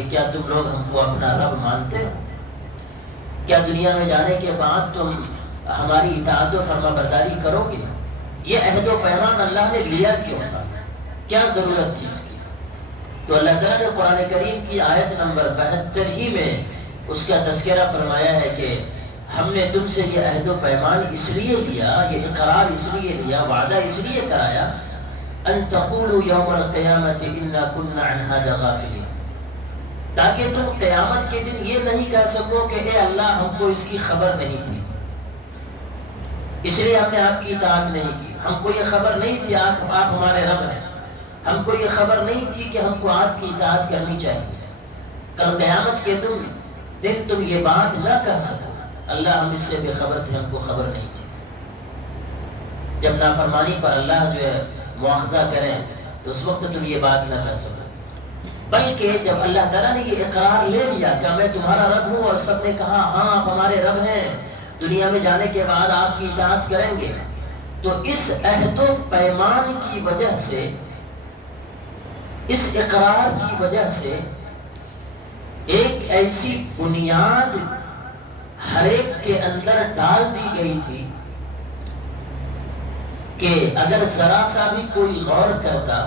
کہ کیا تم لوگ ہم کو اپنا رب مانتے ہو؟ کیا دنیا میں جانے کے بعد تم ہماری اطاعت و فرما برداری کرو گے؟ یہ عہد و پیمان اللہ نے لیا کیوں تھا؟ کیا ضرورت تھی اس کی؟ تو اللہ تعالیٰ نے قرآن کریم کی آیت نمبر 72 ہی میں اس کا تذکرہ فرمایا ہے کہ ہم نے تم سے یہ عہد و پیمان اس لیے لیا، یہ اقرار اس لیے لیا، وعدہ اس لیے کرایا، ان تقولوا یوم القیامت انا کنا عن ھذا غافلین، تاکہ تم قیامت کے دن یہ نہیں کہہ سکو کہ اے اللہ ہم کو اس کی خبر نہیں تھی، اس لیے ہم نے آپ کی اطاعت نہیں کی، ہم کو یہ خبر نہیں تھی آپ ہمارے رب ہیں، ہم کو یہ خبر نہیں تھی کہ ہم کو آپ کی اطاعت کرنی چاہیے۔ کل قیامت کے دن تم یہ بات نہ کہہ سکو اللہ ہم اس سے بے خبر تھے، ہم کو خبر نہیں تھی۔ جب نافرمانی پر اللہ جو ہے مواخذہ کریں تو اس وقت تم یہ بات نہ کہہ سکو، بلکہ جب اللہ تعالیٰ نے یہ اقرار لے لیا کہ میں تمہارا رب ہوں اور سب نے کہا ہاں آپ ہمارے رب ہیں، دنیا میں جانے کے بعد آپ کی اطاعت کریں گے، تو اس عہد و پیمان کی وجہ سے، اس اقرار کی وجہ سے ایک ایسی بنیاد ہر ایک کے اندر ڈال دی گئی تھی کہ اگر ذرا سا بھی کوئی غور کرتا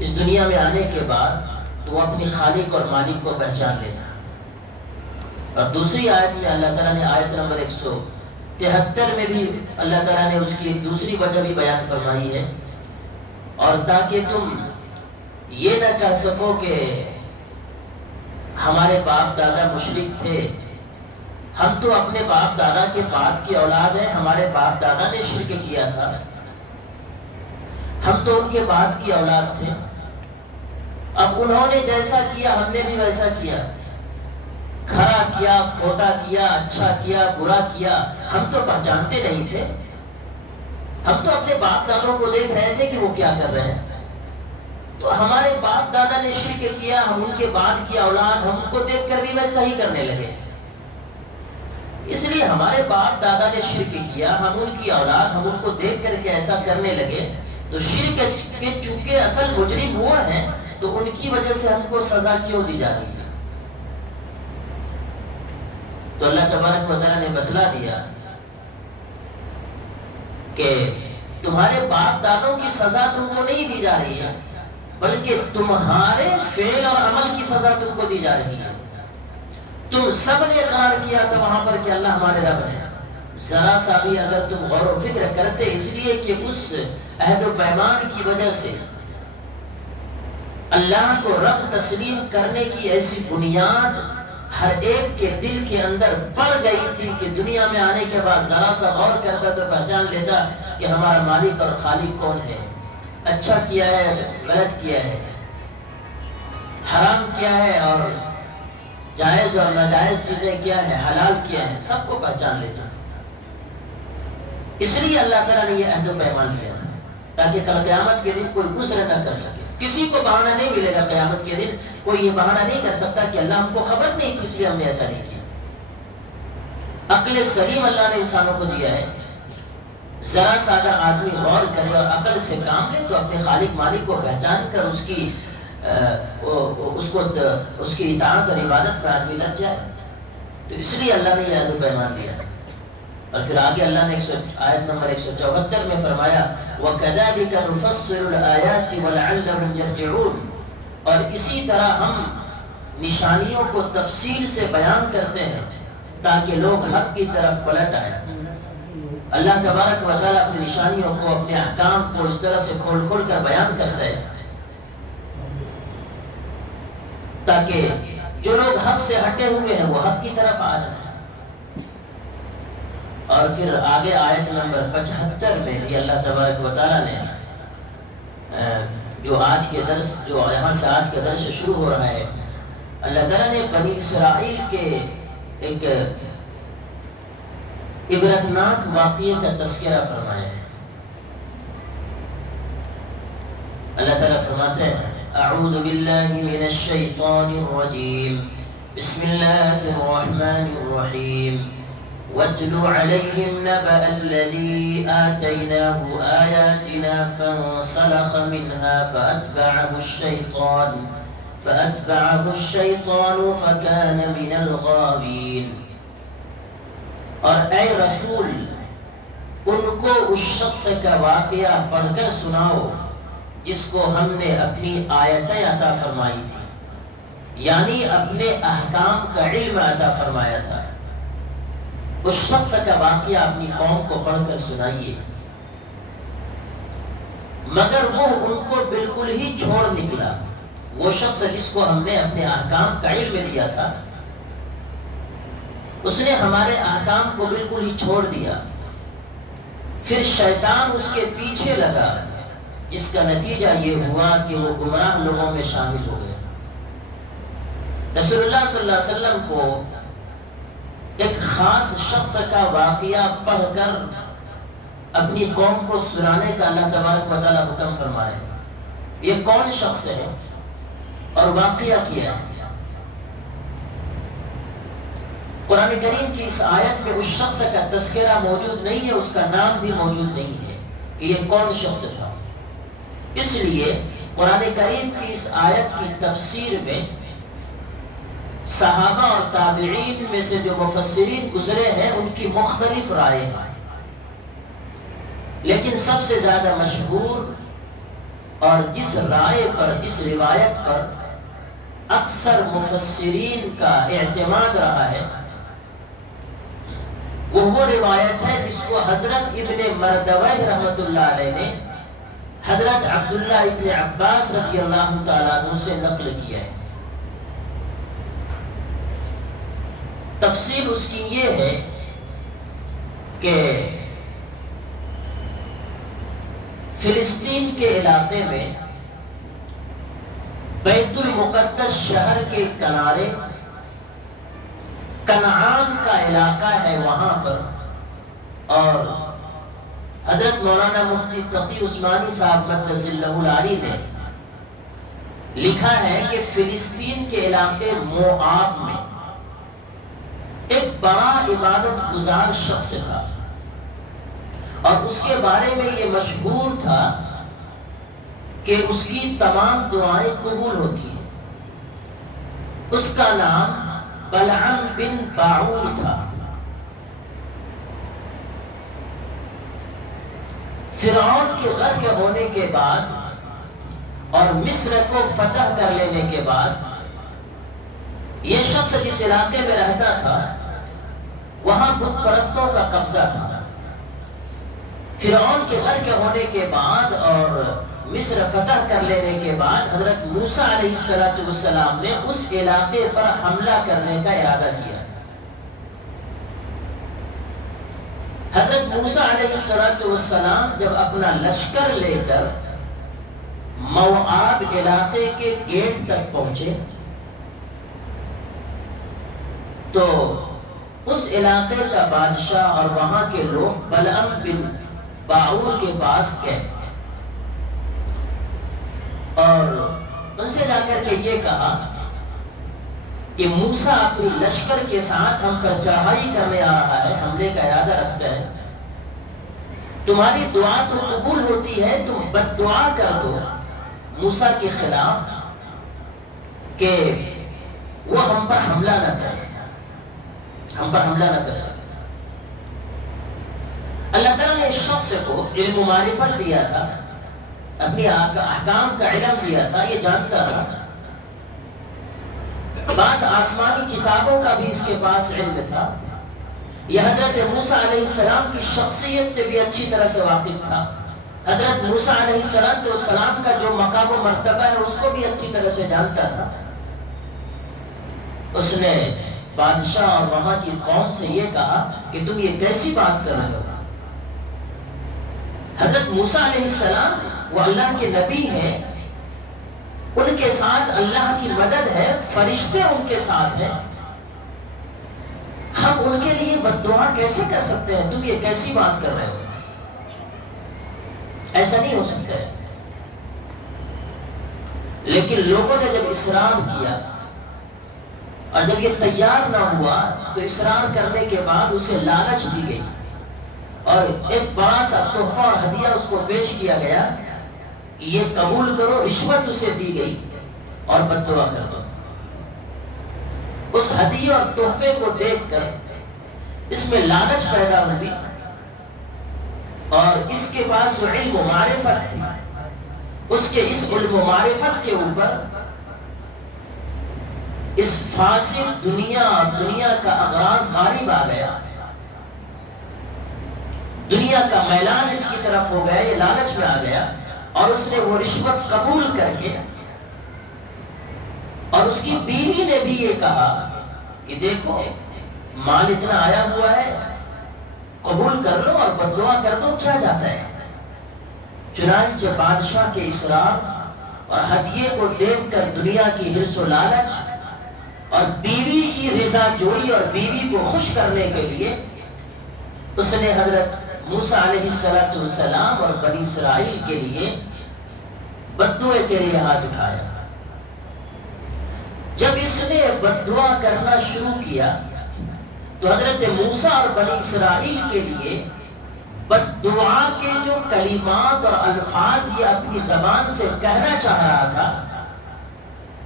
اس دنیا میں آنے کے بعد تو وہ اپنی خالق اور مالک کو پہچان لیتا۔ اور دوسری آیت میں اللہ تعالیٰ نے آیت نمبر 173 میں بھی اللہ تعالیٰ نے اس کی ایک دوسری وجہ بھی بیان فرمائی ہے، اور تاکہ تم یہ نہ کہہ سکو کہ ہمارے باپ دادا مشرک تھے، ہم تو اپنے باپ دادا کے بعد کی اولاد ہیں، ہمارے باپ دادا نے شرک کیا تھا، ہم تو ان کے بعد کی اولاد تھے، اب انہوں نے جیسا کیا ہم نے بھی ویسا کیا، کھرا کیا، کھوٹا کیا، اچھا کیا، برا کیا، ہم تو پہچانتے نہیں تھے، ہم تو اپنے باپ دادوں کو دیکھ رہے تھے کہ وہ کیا کر رہے ہیں، تو ہمارے باپ دادا نے شرک کیا، ہم ان کے بعد کی اولاد ہم کو دیکھ کر بھی ویسا ہی کرنے لگے، اس لیے ہمارے باپ دادا نے شرک کیا، ہم ان کی اولاد ہم ان کو دیکھ کر کے ایسا کرنے لگے، تو شرک کے چونکہ اصل مجرم وہ ہیں تو ان کی وجہ سے ہم کو سزا کیوں دی جا رہی ہے؟ تو اللہ تبارک و تعالیٰ نے بتلا دیا کہ تمہارے باپ دادوں کی سزا تم کو نہیں دی جا رہی ہے، بلکہ تمہارے فعل اور عمل کی سزا تم کو دی جا رہی ہے۔ تم سب نے اقرار کیا تھا وہاں پر کہ اللہ ہمارے رب ہیں، ذرا سا بھی اگر تم غور و فکر کرتے، اس لیے کہ اس عہد و پیمان کی وجہ سے اللہ کو رب تسلیم کرنے کی ایسی بنیاد ہر ایک کے دل کے اندر پڑ گئی تھی کہ دنیا میں آنے کے بعد ذرا سا غور کرتا تو پہچان لیتا کہ ہمارا مالک اور خالق کون ہے، اچھا کیا ہے، غلط کیا ہے، حرام کیا ہے اور جائز اور ناجائز چیزیں کیا ہے، حلال کیا ہے، سب کو پہچان لیتا۔ اس لیے اللہ تعالیٰ نے یہ عہد و پیمان لیا تھا تاکہ کل قیامت کے دن کوئی عذر نہ کر سکے، کسی کو بہانہ نہیں ملے گا قیامت کے دن، کوئی یہ بہانہ نہیں کر سکتا کہ اللہ ہم کو خبر نہیں تھی اس لیے ہم نے ایسا نہیں کیا۔ عقل سلیم اللہ نے انسانوں کو دیا ہے، ذرا سا اگر آدمی غور کرے اور عقل سے کام لے تو اپنے خالق مالک کو پہچان کر اس کی اطاعت اور عبادت پر آدمی لگ جائے، تو اس لیے اللہ نے یہ عہد و پیمان دیا۔ اور پھر آگے اللہ نے آیت نمبر 174 میں فرمایا وَكَذَلِكَ نُفَصِّلُ الْآيَاتِ وَلَعَلَّهُمْ يَرْجِعُونَ، اور اسی طرح ہم نشانیوں کو تفصیل سے بیان کرتے ہیں تاکہ لوگ حق کی طرف پلٹ آئیں۔ اللہ تبارک و تعالیٰ اپنی نشانیوں کو، اپنے احکام کو اس طرح سے کھول کھول کر بیان کرتا ہے تاکہ جو لوگ حق سے ہٹے ہوئے ہیں وہ حق کی طرف آ جائیں۔ اور پھر آگے آیت نمبر 75 میں بھی اللہ تبارک و تعالیٰ نے جو آج کے درس، جو یہاں سے آج کا درس شروع ہو رہا ہے، اللہ تعالیٰ نے بنی اسرائیل کے ایک عبرتناک واقعے کا تذکرہ فرمایا ہے۔ اللہ تعالیٰ فرماتے ہیں اعوذ باللہ من الشیطان الرجیم بسم اللہ الرحمن الرحیم وَاتْلُ عَلَيْهِمْ نَبَأَ الَّذِي آتَيْنَاهُ آيَاتِنَا فَانْسَلَخَ مِنْهَا فأتبعه الشيطان فكان من الغاوين۔ اور اے رسول ان کو اس شخص کا واقعہ پڑھ کر سناؤ جس کو ہم نے اپنی آیتیں عطا فرمائی تھی، یعنی اپنے احکام کا علم عطا فرمایا تھا۔ اس شخص کا واقعہ اپنی قوم کو پڑھ کر سنائیے، مگر وہ ان کو بالکل ہی چھوڑ نکلا۔ وہ شخص جس کو ہم نے اپنے احکام کا علم دیا تھا، اس نے ہمارے احکام کو بالکل ہی چھوڑ دیا۔ پھر شیطان اس کے پیچھے لگا، جس کا نتیجہ یہ ہوا کہ وہ گمراہ لوگوں میں شامل ہو گئے۔ رسول اللہ صلی اللہ علیہ وسلم کو ایک خاص شخص کا واقعہ پڑھ کر اپنی قوم کو سنانے کا اللہ تبارک و تعالیٰ حکم فرمائے۔ یہ کون شخص ہے اور واقعہ کیا ہے؟ قرآن کریم کی اس آیت میں اس شخص کا تذکرہ موجود نہیں ہے، اس کا نام بھی موجود نہیں ہے کہ یہ کون شخص تھا۔ اس لیے قرآن کریم کی اس آیت کی تفسیر میں صحابہ اور تابعین میں سے جو مفسرین گزرے ہیں ان کی مختلف رائے ہیں، لیکن سب سے زیادہ مشہور اور جس رائے پر، جس روایت پر اکثر مفسرین کا اعتماد رہا ہے، وہ روایت ہے جس کو حضرت ابن مردوہ رحمۃ اللہ علیہ نے حضرت عبداللہ ابن عباس رضی اللہ تعالیٰ عنہ سے نقل کیا ہے۔ تفصیل اس کی یہ ہے کہ فلسطین کے علاقے میں بیت المقدس شہر کے کنارے کنعان کا علاقہ ہے، وہاں پر، اور حضرت مولانا مفتی تقی عثمانی صاحب مقدس اللہ العالی نے لکھا ہے کہ فلسطین کے علاقے موآب میں ایک بڑا عبادت گزار شخص تھا، اور اس کے بارے میں یہ مشہور تھا کہ اس کی تمام دعائیں قبول ہوتی ہیں۔ اس کا نام بلعم بن باعور تھا۔ فرعون کے غرق ہونے کے بعد اور مصر کو فتح کر لینے کے بعد یہ شخص جس علاقے میں رہتا تھا وہاں بت پرستوں کا قبضہ تھا۔ فرعون کے غرق ہونے کے بعد اور مصر فتح کر لینے کے بعد حضرت موسیٰ علیہ السلام نے اس علاقے پر حملہ کرنے کا ارادہ کیا۔ حضرت موسیٰ علیہ السلام جب اپنا لشکر لے کر موآب علاقے کے گیٹ تک پہنچے تو اس علاقے کا بادشاہ اور وہاں کے لوگ بلعم بن باعور کے پاس گئے اور ان سے جا کر کے یہ کہا کہ موسیٰ اپنی لشکر کے ساتھ ہم پر چڑھائی کرنے آ رہا ہے، حملے کا ارادہ رکھتا ہے، تمہاری دعا تو قبول ہوتی ہے، تم بد دعا کر دو موسیٰ کے خلاف کہ وہ ہم پر حملہ نہ کرے، ہم پر حملہ نہ کر سکے۔ اللہ تعالیٰ نے اس شخص کو علم و معرفت دیا تھا، اپنی احکام کا علم دیا تھا، یہ جانتا تھا، بعض آسمانی کتابوں کا بھی اس کے پاس علم تھا، یہ حضرت موسیٰ علیہ السلام کی شخصیت سے بھی اچھی طرح سے واقف تھا، حضرت موسیٰ علیہ السلام کا جو مقام و مرتبہ ہے اس کو بھی اچھی طرح سے جانتا تھا۔ اس نے بادشاہ اور وہاں کی قوم سے یہ کہا کہ تم یہ کیسی بات کر رہے ہو؟ حضرت موسیٰ علیہ السلام وہ اللہ کے نبی ہیں، ان کے ساتھ اللہ کی مدد ہے، فرشتے ان کے ساتھ ہیں، ہم ان کے لیے بد دعا کیسے کر سکتے ہیں؟ تم یہ کیسی بات کر رہے ہو؟ ایسا نہیں ہو سکتا ہے۔ لیکن لوگوں نے جب اصرار کیا اور جب یہ تیار نہ ہوا تو اصرار کرنے کے بعد اسے لالچ دی گئی اور ایک بڑا سا تحفہ اور ہدیہ اس کو پیش کیا گیا کہ یہ قبول کرو، رشوت اسے دی گئی اور بد دعا کر دو۔ اس ہدیے اور تحفے کو دیکھ کر اس میں لالچ پیدا ہوئی، اور اس کے پاس جو علم و معرفت تھی، اس کے اس علم و معرفت کے اوپر اس فاسد دنیا کا اغراض غالب آ گیا، دنیا کا میلان اس کی طرف ہو گیا، یہ لالچ میں آ گیا، اور اس نے وہ رشوت قبول کر کے، اور اس کی بیوی نے بھی یہ کہا کہ دیکھو مال اتنا آیا ہوا ہے، قبول کر لو اور بد دعا کر دو، کیا جاتا ہے۔ چنانچہ بادشاہ کے اصرار اور ہدیے کو دیکھ کر دنیا کی حرص و لالچ اور بیوی کی رضا جوئی اور بیوی کو خوش کرنے کے لیے اس نے حضرت موسیٰ علیہ السلام اور بنی اسرائیل کے لیے بد دعا کے لیے ہاتھ اٹھایا۔ جب اس نے بد دعا کرنا شروع کیا تو حضرت موسیٰ اور بنی اسرائیل کے لیے بد دعا کے جو کلمات اور الفاظ یہ اپنی زبان سے کہنا چاہ رہا تھا،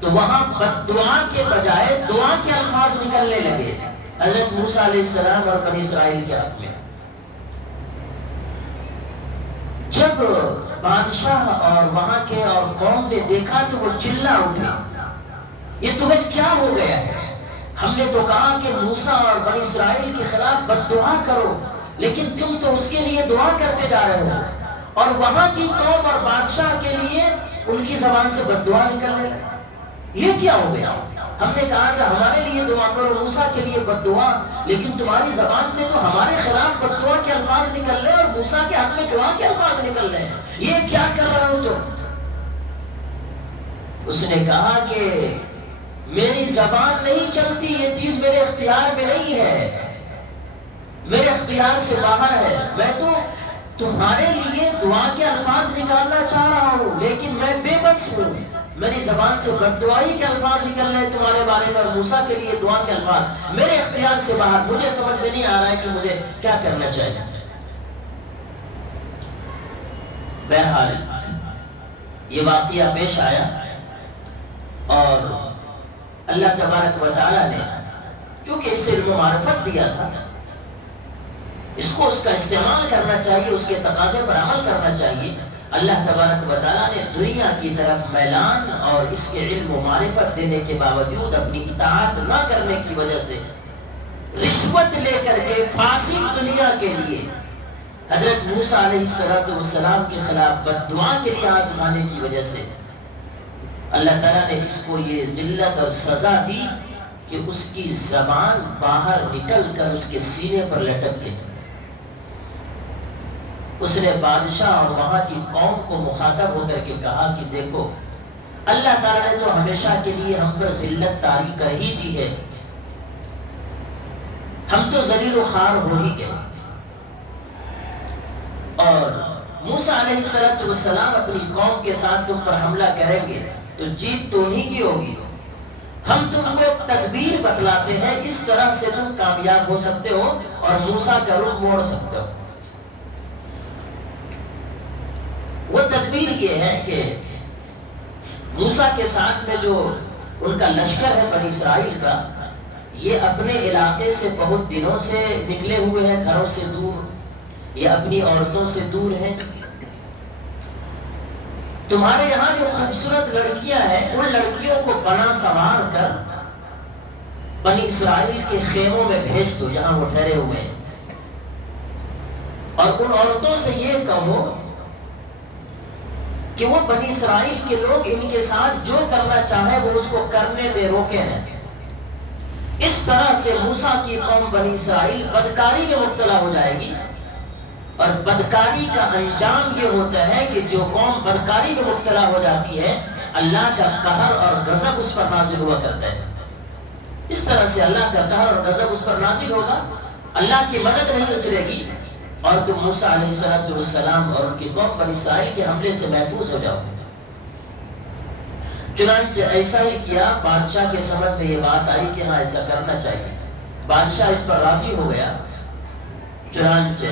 تو وہاں بد دعا کے بجائے دعا کے الفاظ نکلنے لگے حضرت موسیٰ علیہ السلام اور بنی اسرائیل کے حق میں۔ جب بادشاہ اور وہاں کے اور قوم نے دیکھا تو وہ چلا اٹھے، یہ تمہیں کیا ہو گیا ہے؟ ہم نے تو کہا کہ موسیٰ اور بنی اسرائیل کے خلاف بد دعا کرو، لیکن تم تو اس کے لیے دعا کرتے جا رہے ہو، اور وہاں کی قوم اور بادشاہ کے لیے ان کی زبان سے بد دعا نکلنے لگی، یہ کیا ہو گیا؟ ہم نے کہا کہ ہمارے لیے دعا کرو، موسیٰ کے لیے بد دعا، لیکن تمہاری زبان سے تو ہمارے خلاف بد دعا کے الفاظ نکل رہے اور موسیٰ کے حق میں دعا کے الفاظ نکل رہے ہیں، یہ کیا کر رہے ہو تم؟ اس نے کہا کہ میری زبان نہیں چلتی، یہ چیز میرے اختیار میں نہیں ہے، میرے اختیار سے باہر ہے، میں تو تمہارے لیے دعا کے الفاظ نکالنا چاہ رہا ہوں، لیکن میں بے بس ہوں، میری زبان سے بد دعائی کے الفاظ نکل رہے ہیں تمہارے بارے میں، اور موسیٰ کے لیے دعا کے الفاظ میرے اختیار سے باہر، مجھے سمجھ میں نہیں آ رہا ہے کہ مجھے کیا کرنا چاہیے۔ بہرحال یہ واقعہ پیش آیا، اور اللہ تبارک و تعالیٰ نے چونکہ اسے علم و معرفت دیا تھا، اس کو اس کا استعمال کرنا چاہیے، اس کے تقاضے پر عمل کرنا چاہیے، اللہ تبارک و تعالیٰ نے دنیا کی طرف میلان اور اس کے علم و معرفت دینے کے باوجود اپنی اطاعت نہ کرنے کی وجہ سے رشوت لے کر کے فاسد دنیا کے لیے حضرت موسیٰ علیہ السلام کے خلاف بد دعا کے لیے ہاتھ اٹھانے کی وجہ سے اللہ تعالیٰ نے اس کو یہ ذلت اور سزا دی کہ اس کی زبان باہر نکل کر اس کے سینے پر لٹک گئی۔ اس نے بادشاہ اور وہاں کی قوم کو مخاطب ہو کر کے کہا کہ دیکھو اللہ تعالیٰ نے تو ہمیشہ کے لیے ہم پر ذلت طاری کر ہی دی ہے، ہم تو ذلیل و خوار ہو ہی گئے، اور موسیٰ علیہ السلام اپنی قوم کے ساتھ تم پر حملہ کریں گے تو جیت تو انہی کی ہوگی، ہم تم کو ایک تدبیر بتلاتے ہیں، اس طرح سے تم کامیاب ہو سکتے ہو اور موسیٰ کا رخ موڑ سکتے ہو۔ وہ تدبیر یہ ہے کہ موسیٰ کے ساتھ میں جو ان کا لشکر ہے بنی اسرائیل کا، یہ اپنے علاقے سے بہت دنوں سے نکلے ہوئے ہیں، گھروں سے دور، یہ اپنی عورتوں سے دور ہیں۔ تمہارے یہاں جو خوبصورت لڑکیاں ہیں، ان لڑکیوں کو بنا سنوار کر بنی اسرائیل کے خیموں میں بھیج دو جہاں وہ ٹھہرے ہوئے ہیں، اور ان عورتوں سے یہ کہو کہ وہ بنی اسرائیل کے لوگ ان کے ساتھ جو کرنا چاہے وہ اس کو کرنے میں روکے ہیں۔ اس طرح سے موسیٰ کی قوم بنی اسرائیل بدکاری میں مبتلا ہو جائے گی، اور بدکاری کا انجام یہ ہوتا ہے کہ جو قوم بدکاری میں مبتلا ہو جاتی ہے اللہ کا قہر اور غضب اس پر نازل ہوا کرتا ہے۔ اس طرح سے اللہ کا قہر اور غضب اس پر نازل ہوگا، اللہ کی مدد نہیں اترے گی، اور تم موسیٰ علیہ السلام اور ان کی قوم بنی اسرائیل کے حملے سے محفوظ ہو جاؤ۔ چنانچہ ایسا ہی کیا، بادشاہ کے سمجھ میں یہ بات آئی کہ ہاں ایسا کرنا چاہیے، بادشاہ اس پر راضی ہو گیا۔ چنانچہ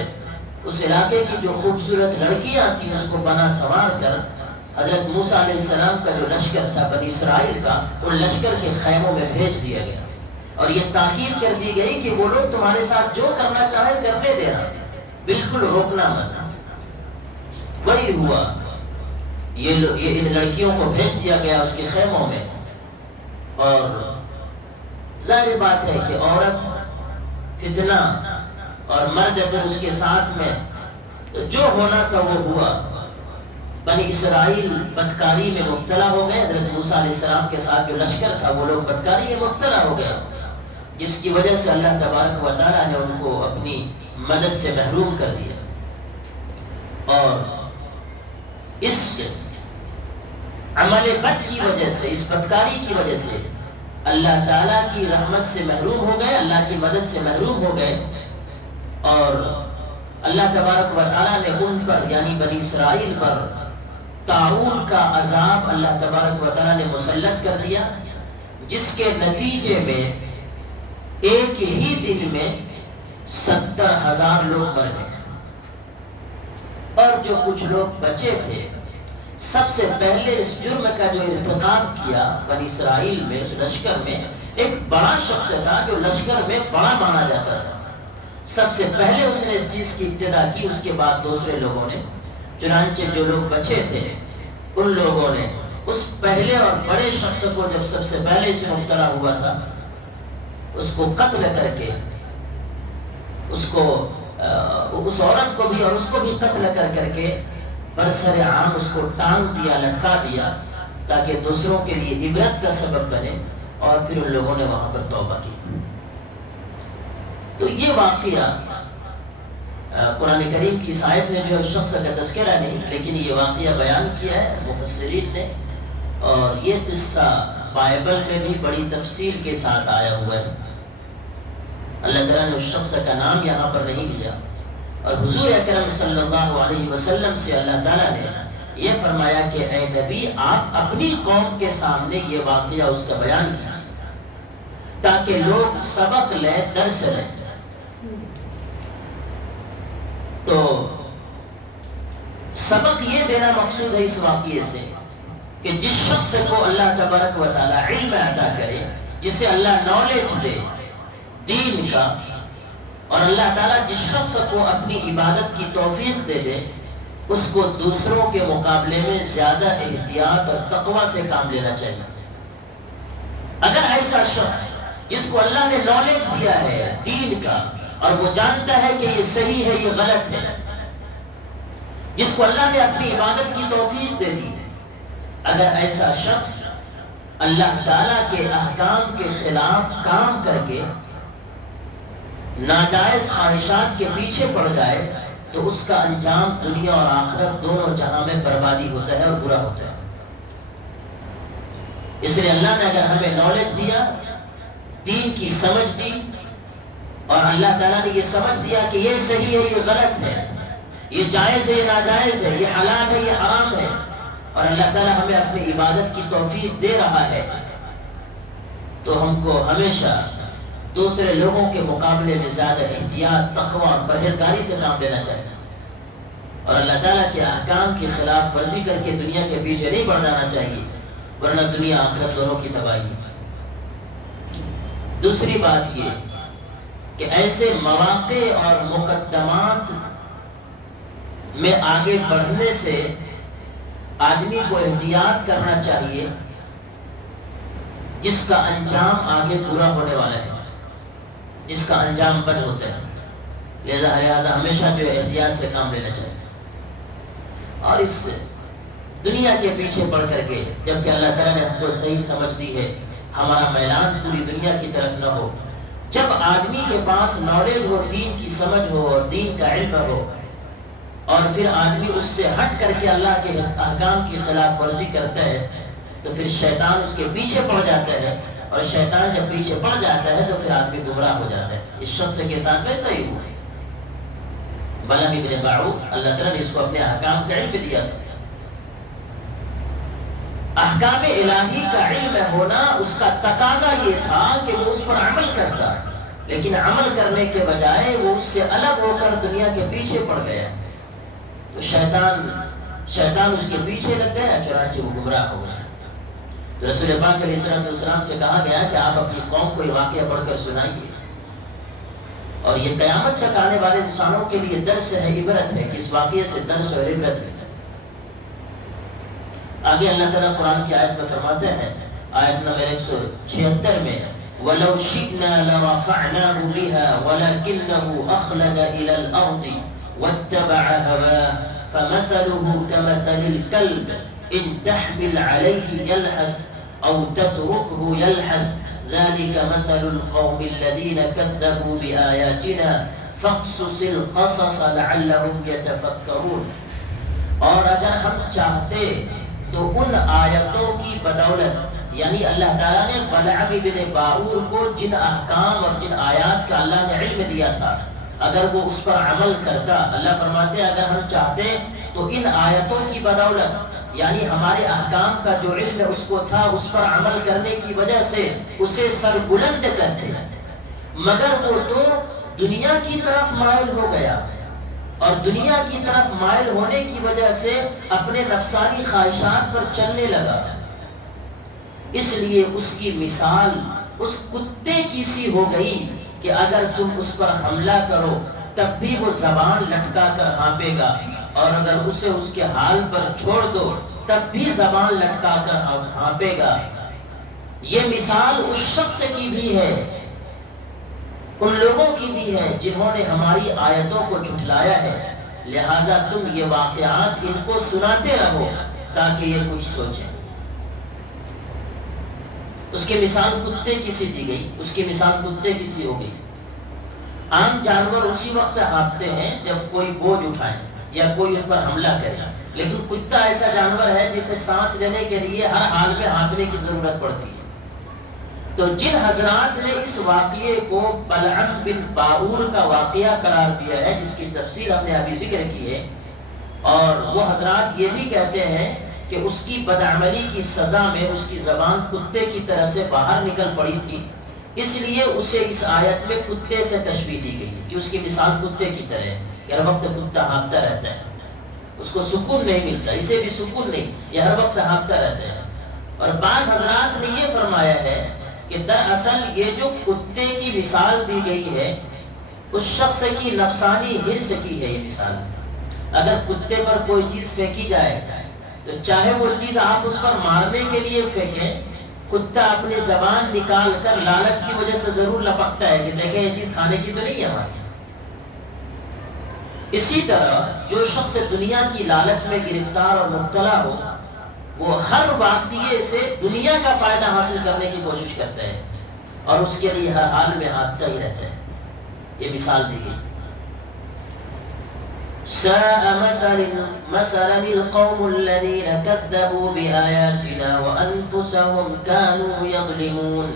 اس علاقے کی جو خوبصورت لڑکیاں تھیں اس کو بنا سنوار کر حضرت موسیٰ علیہ السلام کا جو لشکر تھا بنی اسرائیل کا، ان لشکر کے خیموں میں بھیج دیا گیا اور یہ تاکید کر دی گئی کہ وہ لوگ تمہارے ساتھ جو کرنا چاہے کرنے دینا، بالکل روکنا مت۔ وہی ہوا، یہ ان لڑکیوں کو بھیج دیا گیا اس کے خیموں میں، اور ظاہر بات ہے کہ عورت فتنہ اور مرد پھر اس کے ساتھ میں جو ہونا تھا وہ ہوا۔ بنی اسرائیل بدکاری میں مبتلا ہو گئے، حضرت موسیٰ علیہ السلام کے ساتھ جو لشکر تھا وہ لوگ بدکاری میں مبتلا ہو گئے، جس کی وجہ سے اللہ تبارک و تعالیٰ نے ان کو اپنی مدد سے محروم کر دیا، اور اس عمل بد کی وجہ سے، اس بدکاری کی وجہ سے اللہ تعالیٰ کی رحمت سے محروم ہو گئے، اللہ کی مدد سے محروم ہو گئے، اور اللہ تبارک و تعالیٰ نے ان پر یعنی بنی اسرائیل پر طاعون کا عذاب اللہ تبارک و تعالیٰ نے مسلط کر دیا، جس کے نتیجے میں ایک ہی دن میں 70,000 لوگ مر گئے، اور جو کچھ لوگ بچے تھے، سب سے پہلے اس جرم کا جو ارتکاب کیا بنی اسرائیل میں، اس لشکر میں ایک بڑا شخص تھا جو لشکر میں بڑا مانا جاتا تھا، سب سے پہلے اس نے اس چیز کی ابتدا کی، اس کے بعد دوسرے لوگوں نے۔ چنانچہ جو لوگ بچے تھے ان لوگوں نے اس پہلے اور بڑے شخص کو، جب سب سے پہلے اسے مبتلا ہوا تھا، اس کو قتل کر کے، اس عورت کو بھی اور اس کو بھی قتل کر کے برسر عام اس کو ٹانگ دیا، لٹکا دیا، تاکہ دوسروں کے لیے عبرت کا سبب بنے، اور پھر ان لوگوں نے وہاں پر توبہ کی۔ تو یہ واقعہ قرآن کریم کی اس آیت میں جو ہے اس شخص کا تذکرہ نہیں، لیکن یہ واقعہ بیان کیا ہے مفسرین نے، اور یہ قصہ بائبل میں بھی بڑی تفصیل کے ساتھ آیا ہوا ہے۔ اللہ تعالیٰ نے اس شخص کا نام یہاں پر نہیں لیا، اور حضور اکرم صلی اللہ علیہ وسلم سے اللہ تعالیٰ نے یہ فرمایا کہ اے نبی، آپ اپنی قوم کے سامنے یہ واقعہ اس کا بیان کیجیے تاکہ لوگ سبق لیں، درس لیں۔ تو سبق یہ دینا مقصود ہے اس واقعے سے کہ جس شخص کو اللہ تبارک و تعالیٰ علم عطا کرے، جسے اللہ نالج دے دین کا، اور اللہ تعالیٰ جس شخص کو اپنی عبادت کی توفیق دے دے، اس کو دوسروں کے مقابلے میں زیادہ احتیاط اور تقوی سے کام لینا چاہیے۔ اگر ایسا شخص جس کو اللہ نے نالج دیا ہے دین کا، اور وہ جانتا ہے کہ یہ صحیح ہے یہ غلط ہے، جس کو اللہ نے اپنی عبادت کی توفیق دے دی، اگر ایسا شخص اللہ تعالیٰ کے احکام کے خلاف کام کر کے ناجائز خواہشات کے پیچھے پڑ جائے، تو اس کا انجام دنیا اور آخرت دونوں جہاں میں بربادی ہوتا ہے اور برا ہوتا ہے۔ اس لیے اللہ نے اگر ہمیں نالج دیا، دین کی سمجھ دی، اور اللہ تعالیٰ نے یہ سمجھ دیا کہ یہ صحیح ہے یہ غلط ہے، یہ جائز ہے یہ ناجائز ہے، یہ حلال ہے یہ حرام ہے، اور اللہ تعالیٰ ہمیں اپنی عبادت کی توفیق دے رہا ہے، تو ہم کو ہمیشہ دوسرے لوگوں کے مقابلے میں زیادہ احتیاط، تقوی اور پرہیزگاری سے کام لینا چاہیے، اور اللہ تعالیٰ کے احکام کی خلاف ورزی کر کے دنیا کے پیچھے نہیں پڑ جانا چاہیے، ورنہ دنیا آخرت دونوں کی تباہی۔ دوسری بات یہ کہ ایسے مواقع اور مقدمات میں آگے بڑھنے سے آدمی کو احتیاط کرنا چاہیے جس کا انجام آگے برا ہونے والا ہے، جس کا انجام بد ہوتا ہے، لہذا ہمیشہ جو احتیاط سے کام لینا چاہیے، اور اس دنیا کے پیچھے پڑ کر کے، جبکہ اللہ تعالیٰ نے ہم کو صحیح سمجھ دی ہے، ہمارا میلان پوری دنیا کی طرف نہ ہو۔ جب آدمی کے پاس نالج ہو، دین کی سمجھ ہو اور دین کا علم ہو، اور پھر آدمی اس سے ہٹ کر کے اللہ کے احکام کی خلاف ورزی کرتا ہے، تو پھر شیطان اس کے پیچھے پڑ جاتا ہے، اور شیطان جب پیچھے پڑ جاتا ہے تو پھر آدمی گمراہ ہو جاتا ہے۔ اس شخص کے ساتھ ویسا ہی ہوا۔ بلال ابن باعوث، اللہ تعالیٰ نے اس کو اپنے احکام کا علم بھی دیا تھا۔ احکام الہی کا علم ہونا اس کا تقاضا یہ تھا کہ وہ اس پر عمل کرتا، لیکن عمل کرنے کے بجائے وہ اس سے الگ ہو کر دنیا کے پیچھے پڑ گیا، تو شیطان شیطان اس کے پیچھے لگ گیا، چنانچہ وہ گمراہ ہو گیا۔ تو رسول پاک علیہ السلام سے کہا گیا کہ آپ اپنی قوم کو یہ واقعہ پڑھ کر سنائیے، اور یہ قیامت تک آنے والے انسانوں کے لیے درس ہے، عبرت ہے کہ اس واقعے سے درس اور عبرت ہے۔ آگے اللہ تعالیٰ قرآن کی آیت میں فرماتے ہیں، آیت نمبر 176 میں، وَلَوْ شِئْنَا لَرَفَعْنَاهُ بِهَا وَلَكِنَّهُ أَخْلَدَ إِلَى الْأَرْضِ وَاتَّبَعَ هَوَاهُ فَمَثَلُهُ كَمَثَلِ الْكَلْبِ إِنْ تَحْمِلْ عَلَيْهِ يَلْهَثْ أَوْ تَتْرُكْهُ يَلْهَث ذَلِكَ مَثَلُ الْقَوْمِ الَّذِينَ كَذَّبُوا بِآيَاتِنَا فَاقْصُصِ الْقَصَصَ لَعَلَّهُمْ يَتَفَكَّرُونَ۔ اور اگر ہم چاہتے تو ان آیتوں کی بدولت، یعنی اللہ تعالیٰ نے بلعم بن باعور کو جن احکام اور جن آیات کا اللہ نے علم دیا تھا، اگر وہ اس پر عمل کرتا، اللہ فرماتے ہیں اگر ہم چاہتے تو ان آیتوں کی بدولت، یعنی ہمارے احکام کا جو علم اس کو تھا اس پر عمل کرنے کی وجہ سے اسے سربلند کرتے، مگر وہ تو دنیا کی طرف مائل ہو گیا، اور دنیا کی طرف مائل ہونے کی وجہ سے اپنے نفسانی خواہشات پر چلنے لگا، اس لیے اس کی مثال اس کتے کی سی ہو گئی کہ اگر تم اس پر حملہ کرو تب بھی وہ زبان لٹکا کر ہانپے گا، اور اگر اسے اس کے حال پر چھوڑ دو تب بھی زبان لٹکا کر ہانپے گا۔ یہ مثال اس شخص کی بھی ہے، ان لوگوں کی بھی ہے جنہوں نے ہماری آیتوں کو جھٹلایا ہے، لہٰذا تم یہ واقعات ان کو سناتے رہو تاکہ یہ کچھ سوچیں۔ اس کی مثال کتے کی سی دی گئی، اس کی مثال کتے کی سی ہو گئی۔ عام جانور اسی وقت ہانپتے ہیں جب کوئی بوجھ اٹھائے یا کوئی ان پر حملہ کرے، لیکن کتا ایسا جانور ہے جسے سانس لینے کے لیے ہر حال میں ہانپنے کی ضرورت پڑتی ہے۔ تو جن حضرات نے اس واقعے کو بلعم بن باعور کا واقعہ قرار دیا ہے، جس کی تفسیر ہم نے ابھی ذکر کی ہے، اور وہ حضرات یہ بھی کہتے ہیں کہ اس کی بدعملی کی سزا میں اس کی زبان کتے کی طرح سے باہر نکل پڑی تھی، اس لیے اسے اس آیت میں کتے سے تشبیہ دی گئی کہ اس کی مثال کتے کی طرح ہے، کہ ہر وقت کتا ہانپتا رہتا ہے، اس کو سکون نہیں ملتا، اسے بھی سکون نہیں، یہ ہر وقت ہانپتا رہتا ہے۔ اور بعض حضرات نے یہ فرمایا ہے کہ دراصل یہ جو کتے کی مثال دی گئی ہے اس شخص کی نفسانی حرص کی ہے یہ مثال۔ اگر کتے پر کوئی چیز پھینکی جائے تو چاہے وہ چیز آپ اس پر مارنے کے لیے پھینکیں، کتا اپنی زبان نکال کر لالچ کی وجہ سے ضرور لپکتا ہے کہ دیکھیں یہ چیز کھانے کی تو نہیں ہے ہماری۔ اسی طرح جو شخص دنیا کی لالچ میں گرفتار اور مبتلا ہو، وہ ہر واقعے سے دنیا کا فائدہ حاصل کرنے کی کوشش کرتا ہے اور اس کے لیے ہر حال میں ہانپتا ہی رہتا ہے۔ یہ مثال دی گئی۔ ساء مثلا القوم الذين كذبوا بآياتنا وأنفسهم كانوا يظلمون۔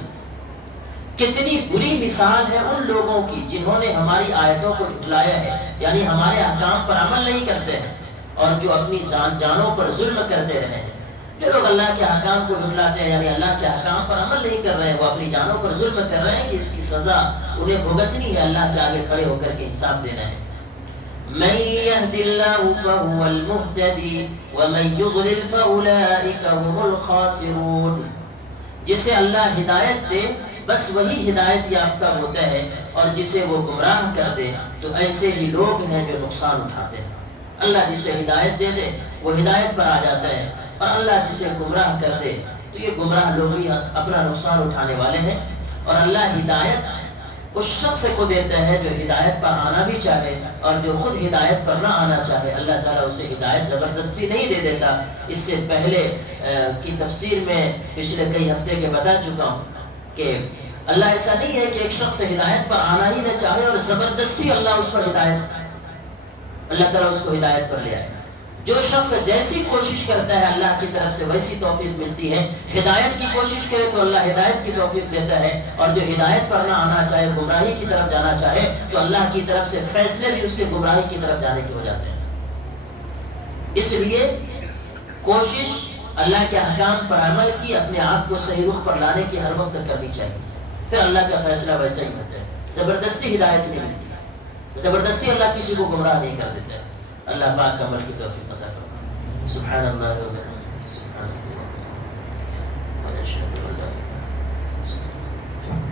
کتنی بری مثال ہے ان لوگوں کی جنہوں نے ہماری آیتوں کو جھٹلایا ہے، یعنی ہمارے احکام پر عمل نہیں کرتے ہیں اور جو اپنی جانوں پر ظلم کرتے رہے ہیں۔ جو لوگ اللہ کے احکام کو جھٹلاتے ہیں، یعنی اللہ کے احکام پر عمل نہیں کر رہے ہیں، وہ اپنی جانوں پر ظلم کر رہے ہیں کہ اس کی سزا انہیں بھگتنی ہے، اللہ کے آگے کھڑے ہو کر کے انصاف دینا ہے۔ من يهد الله فهو المهتدي ومن يضلل فأولئك هم الخاسرون۔ جسے اللہ ہدایت دے بس وہی ہدایت یافتہ ہوتا ہے، اور جسے وہ گمراہ کر دے تو ایسے ہی لوگ ہیں جو نقصان اٹھاتے ہیں۔ اللہ جسے ہدایت دے دے وہ ہدایت پر آ جاتا ہے، اور اللہ جسے گمراہ کر دے تو یہ گمراہ لوگ ہی اپنا نقصان اٹھانے والے ہیں۔ اور اللہ ہدایت اس شخص کو دیتا ہے جو ہدایت پر آنا بھی چاہے، اور جو خود ہدایت پر نہ آنا چاہے اللہ تعالیٰ اسے ہدایت زبردستی نہیں دے دیتا۔ اس سے پہلے کی تفسیر میں پچھلے کئی ہفتے کے بتا چکا ہوں کہ اللہ ایسا نہیں ہے کہ ایک شخص ہدایت پر آنا ہی نہ چاہے اور زبردستی اللہ اس پر اللہ تعالیٰ اس کو ہدایت پر لے آئے۔ جو شخص جیسی کوشش کرتا ہے اللہ کی طرف سے ویسی توفیق ملتی ہے۔ ہدایت کی کوشش کرے تو اللہ ہدایت کی توفیق دیتا ہے، اور جو ہدایت پر نہ آنا چاہے، گمراہی کی طرف جانا چاہے، تو اللہ کی طرف سے فیصلے بھی اس کے گمراہی کی طرف جانے کے ہو جاتے ہیں۔ اس لیے کوشش اللہ کے احکام پر عمل کی، اپنے آپ کو صحیح رخ پر لانے کی ہر وقت کرنی چاہیے، پھر اللہ کا فیصلہ ویسا ہی ہوتا ہے۔ زبردستی ہدایت نہیں ملتی، زبردستی اللہ کسی کو گمراہ نہیں کر دیتا ہے۔ اللہ پاک عمل کی توفیق عطا فرمائے۔ سبحان اللہ و بحمدہ سبحان اللہ و اشہد ان لا الہ الا اللہ